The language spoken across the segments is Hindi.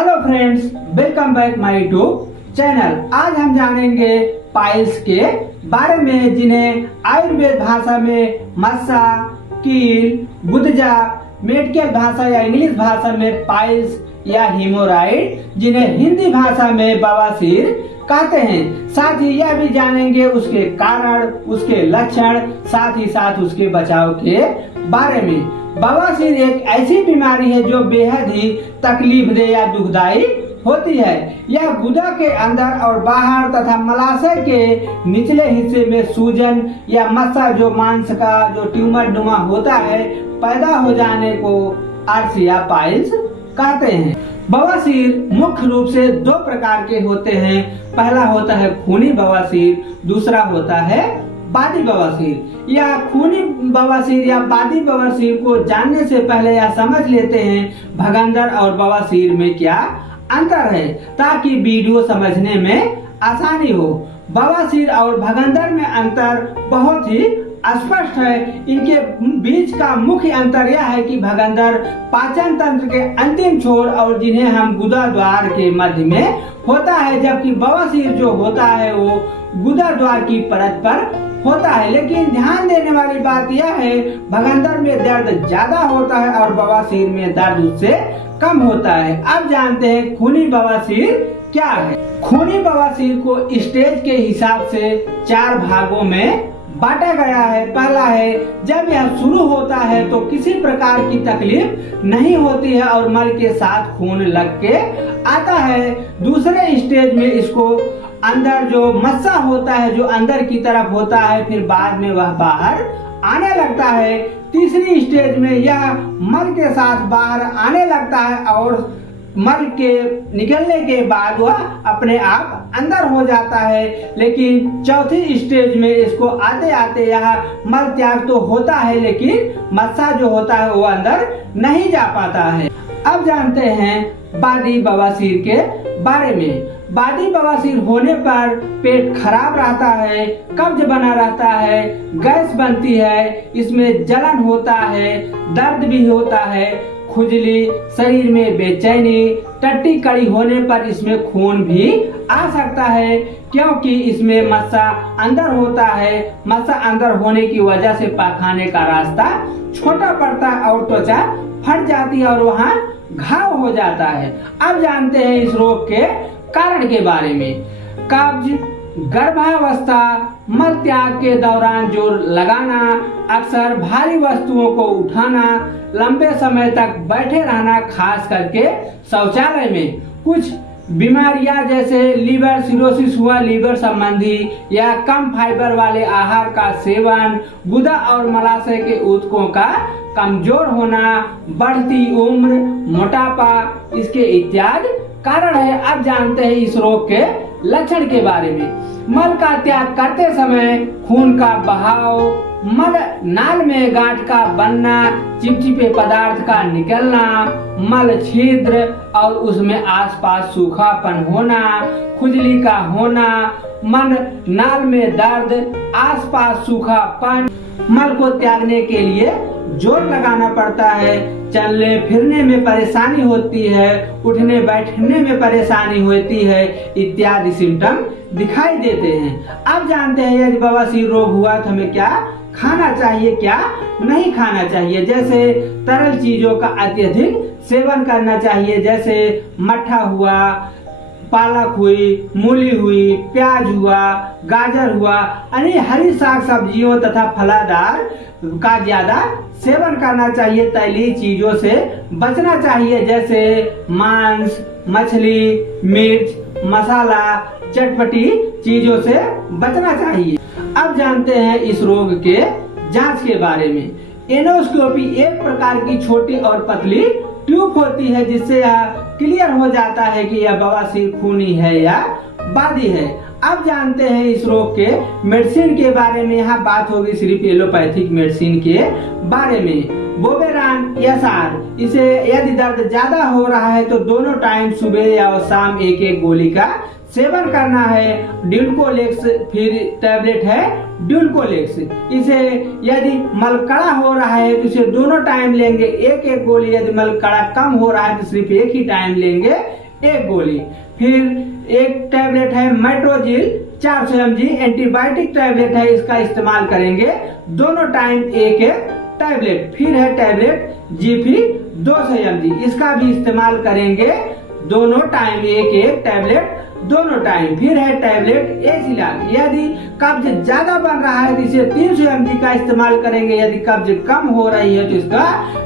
Hello friends, welcome back my YouTube channel. आज हम जानेंगे पाइल्स के बारे में, जिन्हें आयुर्वेद भाषा में मस्सा, कील, गुदजा, मेडिकल भाषा या इंग्लिश भाषा में पाइल्स या हीमोराइड, जिन्हें हिंदी भाषा में बवासीर कहते हैं। साथ ही यह भी जानेंगे उसके कारण, उसके लक्षण, साथ ही साथ उसके बचाव के बारे में। बवासीर एक ऐसी बीमारी है जो बेहद ही तकलीफदेह या दुखदायी होती है। यह गुदा के अंदर और बाहर तथा मलाशय के निचले हिस्से में सूजन या मस्सा, जो मांस का जो ट्यूमर नुमा होता है, पैदा हो जाने को आर्स या पाइल्स कहते हैं। बवासीर मुख्य रूप से दो प्रकार के होते हैं। पहला होता है खूनी बवासीर, दूसरा होता है बादी बवासीर। या खूनी बवासीर या बादी बवासीर को जानने से पहले यह समझ लेते हैं भगंदर और बवासीर में क्या अंतर है, ताकि वीडियो समझने में आसानी हो। बवासीर और भगंदर में अंतर बहुत ही स्पष्ट है। इनके बीच का मुख्य अंतर यह है कि भगंदर पाचन तंत्र के अंतिम छोर और जिन्हें हम गुदा द्वार के मध्य में होता है, जबकि बवासीर जो होता है वो गुदा द्वार की परत पर होता है। लेकिन ध्यान देने वाली बात यह है, भगंदर में दर्द ज्यादा होता है और बवासीर में दर्द उससे कम होता है। अब जानते हैं खूनी बवासीर क्या है। खूनी बवासीर को स्टेज के हिसाब से 4 भागों में बांटा गया है। पहला है, जब यह शुरू होता है तो किसी प्रकार की तकलीफ नहीं होती है और मल के साथ खून लग के आता है। दूसरे स्टेज में इसको अंदर जो मस्सा होता है, जो अंदर की तरफ होता है, फिर बाद में वह बाहर आने लगता है। तीसरी स्टेज में यह मल के साथ बाहर आने लगता है और मल के निकलने के बाद वह अपने आप अंदर हो जाता है। लेकिन चौथी स्टेज में इसको आते आते यह मल त्याग तो होता है, लेकिन मस्सा जो होता है वो अंदर नहीं जा पाता है। अब जानते हैं बादी बवासीर के बारे में। बादी बवासीर होने पर पेट खराब रहता है, कब्ज बना रहता है, गैस बनती है, इसमें जलन होता है, दर्द भी होता है, खुजली, शरीर में बेचैनी, टट्टी कड़ी होने पर इसमें खून भी आ सकता है, क्योंकि इसमें मस्सा अंदर होता है। मस्सा अंदर होने की वजह से पाखाने का रास्ता छोटा पड़ता है और त्वचा फट जाती है और वहाँ घाव हो जाता है। अब जानते हैं इस रोग के कारण के बारे में। कब्ज, गर्भावस्था, मल त्याग के दौरान जोर लगाना, अक्सर भारी वस्तुओं को उठाना, लंबे समय तक बैठे रहना, खास करके शौचालय में, कुछ बीमारियां जैसे लीवर सिरोसिस हुआ, लीवर संबंधी, या कम फाइबर वाले आहार का सेवन, गुदा और मलाशय के ऊतकों का कमजोर होना, बढ़ती उम्र, मोटापा, इसके इत्यादि कारण है। अब जानते हैं इस रोग के लक्षण के बारे में। मल का त्याग करते समय खून का बहाव, मल नाल में गांठ का बनना, चिपचिपे पदार्थ का निकलना, मल छिद्र और उसमें आसपास सूखापन होना, खुजली का होना, मन नाल में दर्द, आसपास सूखापन। मल को त्यागने के लिए जोर लगाना पड़ता है, चलने फिरने में परेशानी होती है, उठने बैठने में परेशानी होती है, इत्यादि सिम्टम दिखाई देते हैं। अब जानते हैं यदि बवासीर रोग हुआ तो हमें क्या खाना चाहिए, क्या नहीं खाना चाहिए। जैसे तरल चीजों का अत्यधिक सेवन करना चाहिए, जैसे मट्ठा हुआ, पालक हुई, मूली हुई, प्याज हुआ, गाजर हुआ, यानी हरी साग सब्जियों तथा फलादार का ज्यादा सेवन करना चाहिए। तैलीय चीजों से बचना चाहिए, जैसे मांस, मछली, मिर्च, मसाला, चटपटी चीजों से बचना चाहिए। अब जानते हैं इस रोग के जांच के बारे में। एनोस्कोपी एक प्रकार की छोटी और पतली ट्यूब होती है, जिससे यह क्लियर हो जाता है कि यह बवासीर खूनी है या बादी है। अब जानते हैं इस रोग के मेडिसिन के बारे में। यहाँ बात होगी सिर्फ एलोपैथिक मेडिसिन के बारे में। बोबेरान या सार, इसे यदि दर्द ज्यादा हो रहा है तो दोनों टाइम सुबह या शाम एक एक गोली का सेवन करना है। ड्यूलकोलेक्स फिर टैबलेट है ड्यूलकोलेक्स, इसे यदि मल कड़ा हो रहा है तो इसे दोनों टाइम लेंगे एक एक गोली। यदि मल कड़ा कम हो रहा है तो सिर्फ एक ही टाइम लेंगे 1 गोली। फिर एक टैबलेट है मेट्रोजिल 400 mg एंटीबायोटिक टैबलेट है, इसका इस्तेमाल करेंगे दोनों टाइम 1-1 टैबलेट। फिर है टैबलेट जीफी 200 mg, इसका भी इस्तेमाल करेंगे दोनों टाइम 1-1 टैबलेट दोनों टाइम। फिर है टैबलेट एसिलाक, यदि कब्ज ज्यादा बन रहा है तो इसे 300 mg का इस्तेमाल करेंगे, यदि कब्ज कम हो रही है तो इसका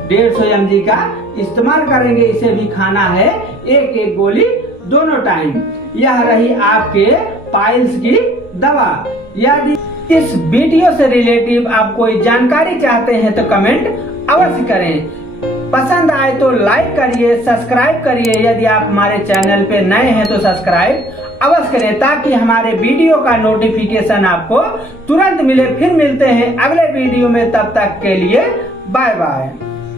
150 mg का इस्तेमाल करेंगे। इसे भी खाना है 1-1 गोली दोनों टाइम। यह रही आपके पाइल्स की दवा। यदि इस वीडियो से रिलेटिव आप कोई जानकारी चाहते हैं तो कमेंट अवश्य करें। पसंद आए तो लाइक करिए, सब्सक्राइब करिए। यदि आप हमारे चैनल पे नए हैं तो सब्सक्राइब अवश्य करें ताकि हमारे वीडियो का नोटिफिकेशन आपको तुरंत मिले। फिर मिलते हैं अगले वीडियो में, तब तक के लिए बाय बाय।